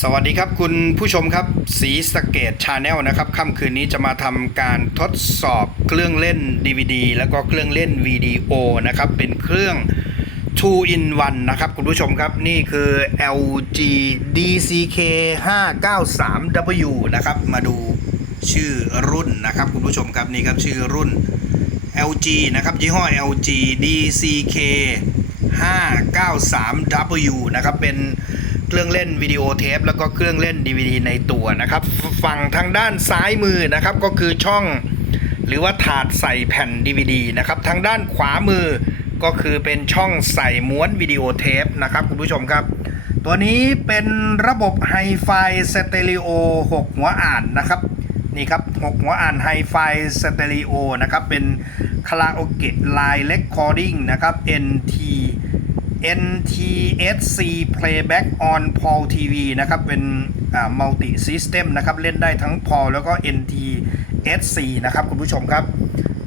สวัสดีครับคุณผู้ชมครับสีสเกตชาแนลนะครับค่ำคืนนี้จะมาทำการทดสอบเครื่องเล่น DVD แล้วก็เครื่องเล่นวิดีโอนะครับเป็นเครื่อง 2 in 1 นะครับคุณผู้ชมครับนี่คือ LG DCK 593W นะครับมาดูชื่อรุ่นนะครับคุณผู้ชมครับนี่ครับชื่อรุ่น LG นะครับยี่ห้อ LG DCK 593W นะครับเป็น เครื่องเล่นวิดีโอเทปแล้วก็เครื่องเล่น DVD ในตัวนะครับ ฝั่งทางด้านซ้ายมือนะครับก็คือช่อง หรือว่าถาดใส่แผ่น DVD นะครับทางด้านขวามือก็คือเป็นช่องใส่ม้วนวิดีโอเทปนะครับคุณผู้ชมครับ ตัวนี้เป็นระบบไฮไฟสเตอริโอ6 หัวอ่านนะครับนี่ครับ 6 หัวอ่านไฮไฟสเตอริโอนะครับเป็นคาราโอเกะไลน์เลคคอร์ดิ้งนะครับ NT NTSC Playback on PAL TV นะครับ เป็นมัลติซิสเต็มนะครับ เล่นได้ทั้ง PAL แล้วก็ NTSC นะครับ คุณผู้ชมครับ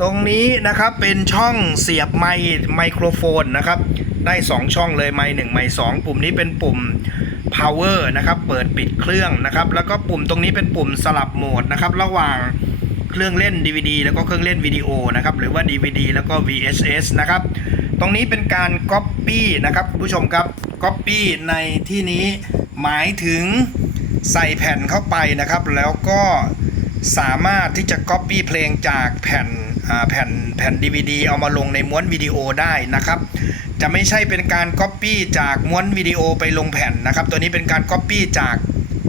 ตรงนี้นะครับเป็นช่องเสียบไมค์ไมโครโฟนนะครับ ได้ 2 ช่องเลยไมค์1ไมค์2ปุ่มนี้เป็นปุ่ม power นะครับ เปิดปิดเครื่องนะครับ แล้วก็ปุ่มตรงนี้เป็นปุ่มสลับโหมดนะครับ ระหว่างเครื่องเล่น DVD แล้วก็เครื่องเล่นวิดีโอนะครับ หรือว่า DVD แล้วก็ VHS นะครับ ตรงนี้เป็นการ Copy นะครับคุณผู้ชมครับ Copy ในที่นี้หมายถึงใส่แผ่นเข้าไปนะครับ แล้วก็สามารถที่จะ Copy เพลงจากแผ่นแผ่นแผ่น DVD เอามาลงในม้วนวิดีโอได้นะครับ จะไม่ใช่เป็นการ Copy จากม้วนวิดีโอไปลงแผ่นนะครับ ตัวนี้เป็นการ Copy จาก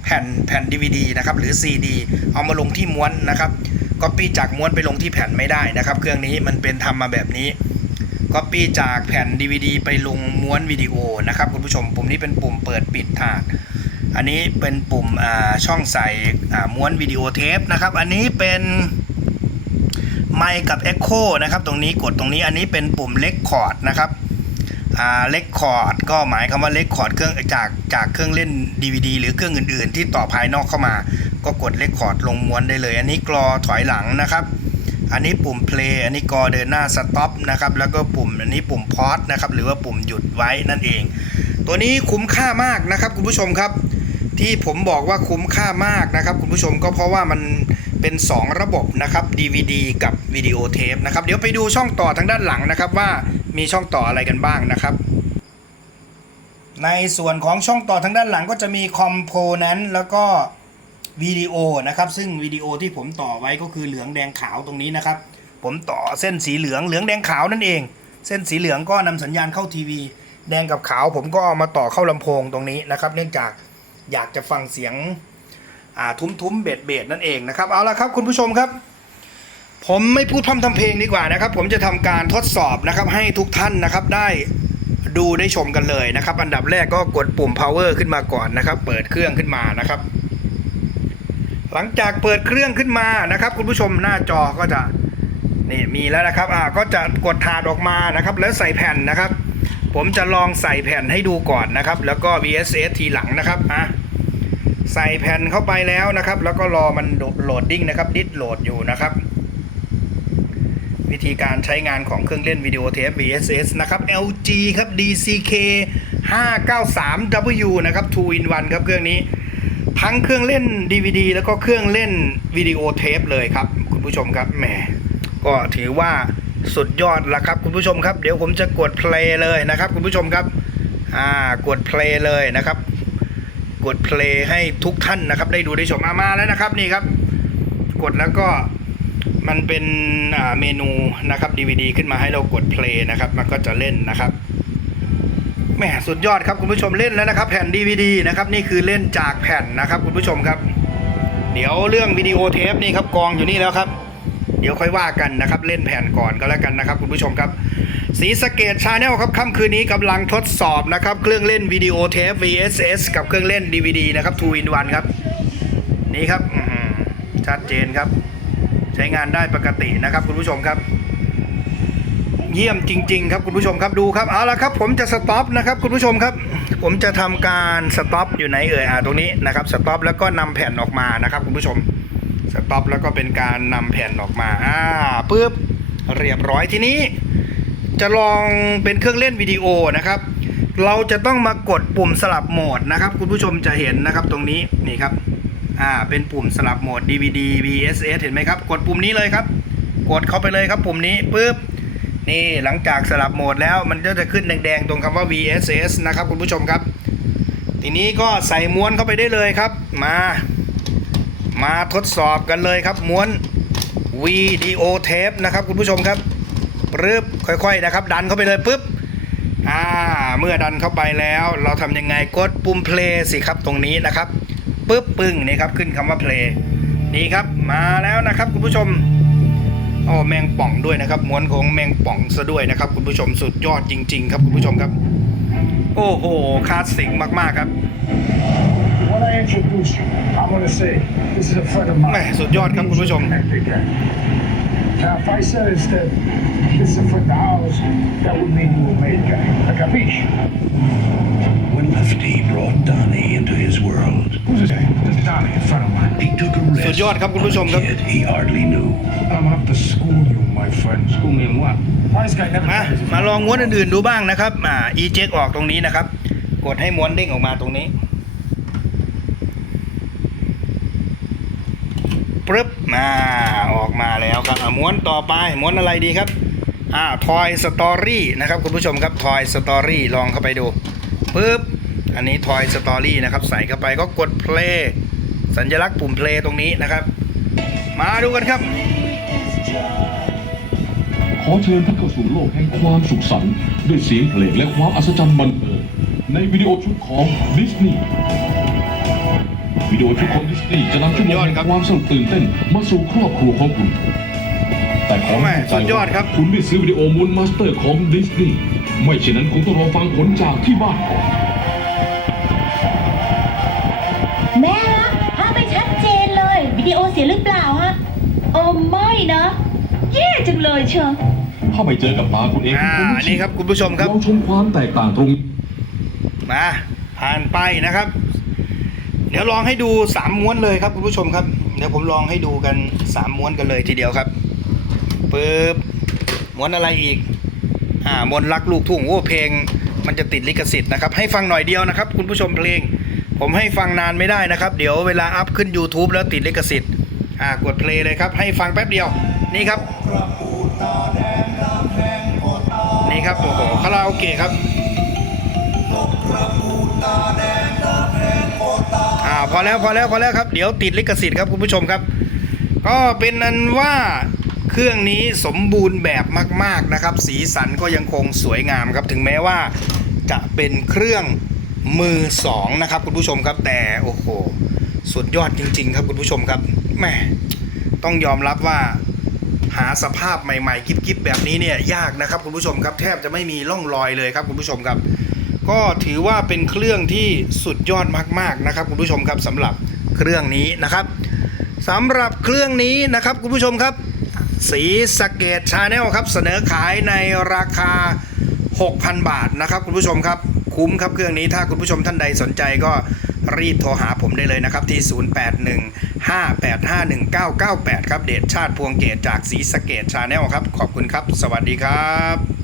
แผ่นแผ่น DVD นะครับหรือ CD เอามาลงที่ม้วนนะครับ Copy จากม้วนไปลงที่แผ่นไม่ได้นะครับ เครื่องนี้มันเป็นทำมาแบบนี้ Copy จากแผ่น DVD ไปลงม้วนวิดีโอนะครับคุณผู้ชมปุ่มนี้เป็นปุ่มเปิดปิดถาด อันนี้เป็นปุ่มช่องใส่ม้วนวิดีโอเทปนะครับ อันนี้เป็นไมค์กับ Echo นะครับตรงนี้กดตรงนี้อันนี้เป็นปุ่ม Record นะครับอ่า Record ก็หมายคำว่า Record เครื่องจากจากเครื่องเล่น DVD หรือเครื่องอื่น ๆ ที่ต่อภายนอกเข้ามา ก็กด Record ลงม้วนได้เลย อันนี้กรอถอยหลังนะครับ อันนี้ปุ่ม play อันนี้กอเดินหน้า stop นะครับแล้วก็ปุ่มอันนี้ปุ่ม pause นะครับหรือว่าปุ่มหยุดไว้นั่นเอง ตัวนี้คุ้มค่ามากนะครับคุณผู้ชมครับ ที่ผมบอกว่าคุ้มค่ามากนะครับคุณผู้ชมก็เพราะว่ามันเป็น 2 ระบบนะครับ DVD กับวิดีโอเทปนะครับเดี๋ยวไปดูช่องต่อทางด้านหลังนะครับว่ามีช่องต่ออะไรกันบ้างนะครับในส่วนของช่องต่อทางด้านหลังก็จะมีคอมโพเนนต์แล้วก็ วิดีโอนะครับ ซึ่งวิดีโอที่ผมต่อไว้ก็คือเหลืองแดงขาวตรงนี้นะครับ ผมต่อเส้นสีเหลืองเหลืองแดงขาวนั่นเอง เส้นสีเหลืองก็นำสัญญาณเข้าทีวี แดงกับขาวผมก็เอามาต่อเข้าลำโพงตรงนี้นะครับ เนื่องจากอยากจะฟังเสียงทุ้มทุ้มๆเบดเบดนั่นเองนะครับ เอาละครับคุณผู้ชมครับ ผมไม่พูดพร่ำทำเพลงดีกว่านะครับ ผมจะทำการทดสอบนะครับ ให้ทุกท่านนะครับได้ดูได้ชมกันเลยนะครับ อันดับแรกก็กดปุ่ม power ขึ้นมาก่อนนะครับ เปิดเครื่องขึ้นมานะครับ หลังจากเปิดเครื่องขึ้นมานะครับ คุณผู้ชมหน้าจอก็จะนี่มีแล้วนะครับอ่าก็จะกดถาดออกมานะครับ แล้วใส่แผ่นนะครับ ผมจะลองใส่แผ่นให้ดูก่อนนะครับ แล้วก็ VSS ทีหลังนะครับอะใส่แผ่นเข้าไปแล้วนะครับ แล้วก็รอมันโหลดดิ้งนะครับ ดิสโหลดอยู่นะครับ วิธีการใช้งานของเครื่องเล่นวิดีโอเทป VSS นะครับ LG ครับ DCK 593W นะครับ 2 in 1 ครับเครื่องนี้ ทั้งเครื่องเล่น DVD แล้วก็เครื่องเล่นวิดีโอเทปเลยครับ คุณผู้ชมครับแหมก็ถือว่าสุดยอดแล้วครับคุณผู้ชมครับ เดี๋ยวผมจะกด play เลยนะครับ คุณผู้ชมครับอ่ากด play เลยนะครับ กด play ให้ทุกท่านนะครับ ได้ดูได้ชมอามาแล้วนะครับนี่ครับ กดแล้วก็มันเป็นอ่าเมนูนะครับ DVD ขึ้นมาให้เรากด play นะครับ มันก็จะเล่นนะครับ แหมสุดยอดครับคุณผู้ชมเล่นแล้วนะครับ แผ่น DVD นะครับนี่คือเล่นจากแผ่นนะครับคุณผู้ชมครับ เดี๋ยวเรื่องวิดีโอเทปนี่ครับกองอยู่นี่แล้วครับ เดี๋ยวค่อยว่ากันนะครับเล่นแผ่นก่อนก็แล้วกันนะครับ คุณผู้ชมครับสีสเกตชาแนลครับค่ำคืนนี้กำลังทดสอบนะครับเครื่องเล่นวิดีโอเทป VSS กับเครื่องเล่น DVD นะครับ2 in 1ครับนี่ครับชัดเจนครับ ใช้งานได้ปกตินะครับคุณผู้ชมครับ เยี่ยมจริง ๆ ครับคุณผู้ชมครับดูครับเอาละครับ ผมจะสต็อปนะครับคุณผู้ชมครับ ผมจะทำการสต็อปอยู่ไหนเอ่ยอ่าตรงนี้นะครับสต็อปแล้วก็นำแผ่นออกมานะครับคุณผู้ชมสต็อปแล้วก็เป็นการนำแผ่นออกมาอ่าปึ๊บเรียบร้อยทีนี้ จะลองเป็นเครื่องเล่นวิดีโอนะครับ เราจะต้องมากดปุ่มสลับโหมดนะครับ คุณผู้ชมจะเห็นนะครับตรงนี้นี่ครับอ่าเป็นปุ่มสลับโหมด DVD VSS เห็นไหมครับ กดปุ่มนี้เลยครับ กดเข้าไปเลยครับปุ่มนี้ปุ๊บ นี่หลังจากสลับโหมดแล้วมันก็จะขึ้นแดงๆ ตรงคำว่า VSS นะครับคุณผู้ชมครับ ทีนี้ก็ใส่ม้วนเข้าไปได้เลยครับ มา มาทดสอบกันเลยครับม้วนวิดีโอเทปนะครับคุณผู้ชมครับปึ๊บค่อยๆนะครับ ดันเข้าไปเลยปุ๊บอ่าเมื่อดันเข้าไปแล้ว เราทำยังไงกดปุ่มเพลย์สิครับตรงนี้นะครับปุ๊บปึ้งนี่ครับขึ้นคำว่าเพลย์นี่ครับมาแล้วนะครับคุณผู้ชม โอ้แมงป่องด้วยนะครับม้วนของแมงป่องซะด้วยนะครับ คุณผู้ชมสุดยอดจริง ๆ ครับคุณผู้ชมครับ โอ้โหคลาสสิกมากๆครับ When I introduce you, I'm gonna say, this is a friend of mine. แหม่สุดยอดครับคุณผู้ชม Connect again. Now, if I said instead, this is a friend of ours, that would mean you were made guy. A capiche? When Lefty brought Donnie into his world, Who's this guy? This is Donnie, a friend of mine. he took a risk. สุดยอดครับคุณผู้ชมครับ Kid he hardly knew. I'm gonna have to school you, my friend. School me in what? Why this guy never มา does this? มาลองม้วนอื่นๆดูบ้างนะครับอ่า e j ออกตรงนี้นะครับ กดให้ม้วนเด้งออกมาตรงนี้ปึ๊บมาออกมาแล้วครับอะม้วนต่อไปม้วนอะไรดีครับอ่าทอยสตอรี่นะครับคุณผู้ชมครับทอยสตอรี่ลองเข้าไปดูปึ๊บอันนี้ทอยสตอรี่นะครับ ใส่เข้าไปก็กดเพลย์ สัญลักษณ์ปุ่มเพลย์ตรงนี้นะครับ มาดูกันครับ ขอเชิญท่านเข้าสู่โลกแห่งความสุขสันต์ด้วยเสียงเพลงและความอัศจรรย์บันเทิงในวิดีโอชุดของดิสนีย์วิดีโอชุดของดิสนีย์จะนำชั่วโมงสุดยอดแห่งครับความสนุกตื่นเต้นมาสู่ครอบครัวของคุณ แต่ขอแม่ให้สุดยอดครับคุณได้ซื้อวิดีโอมูลมาสเตอร์ของดิสนีย์ไม่เช่นนั้นคงต้องรอฟังผลจากที่บ้านก่อน สียหรือเปล่าฮะโอ้ไม่นะ แย่จังเลยเชียวถ้าไปเจอกับตาคุณเองอ่าณไม่นี่ครับคุณผู้ชมครับลองชมความแตกต่างตรงนี้มาผ่านไปนะครับ เดี๋ยวลองให้ดูสามม้วนเลยครับคุณผู้ชมครับ เดี๋ยวผมลองให้ดูกันสามม้วนกันเลยทีเดียวครับปึ๊บม้วนอะไรอีก อ่ามนต์รักลูกทุ่งโอ้เพลง มันจะติดลิขสิทธิ์นะครับ ให้ฟังหน่อยเดียวนะครับ คุณผู้ชมเพลง ผมให้ฟังนานไม่ได้นะครับ เดี๋ยวเวลาอัพขึ้น YouTube แล้วติดลิขสิทธิ์ อ่ากดเพลงเลยครับให้ฟังแป๊บเดียว นี่ครับ นี่ครับโอ้โหคาราโอเกะครับอ่าพอแล้วพอแล้วพอแล้วครับ เดี๋ยวติดลิขสิทธิ์ครับคุณผู้ชมครับ ก็เป็นนั้นว่าเครื่องนี้สมบูรณ์แบบมาก ๆนะครับ สีสันก็ยังคงสวยงามครับ ถึงแม้ว่าจะเป็นเครื่องมือสองนะครับคุณผู้ชมครับแต่โอ้โหสุดยอดจริง ๆ ครับคุณผู้ชมครับ แหม่ต้องยอมรับว่าหาสภาพใหม่ๆกิ๊บๆแบบนี้เนี่ยยากนะครับคุณผู้ชมครับแทบจะไม่มีร่องรอยเลยครับคุณผู้ชมครับ ก็ถือว่าเป็นเครื่องที่สุดยอดมากๆนะครับคุณผู้ชมครับสำหรับเครื่องนี้นะครับสำหรับเครื่องนี้นะครับคุณผู้ชมครับ สีสเกตชาแนลครับเสนอขายในราคา 6,000 บาทนะครับคุณผู้ชมครับ คุ้มครับเครื่องนี้ถ้าคุณผู้ชมท่านใดสนใจก็ รีบโทรหาผมได้เลยนะครับที่ 0815851998 ครับเดชชาติพวงเกตจากสีสะเกตชาแนลครับ ขอบคุณครับ สวัสดีครับ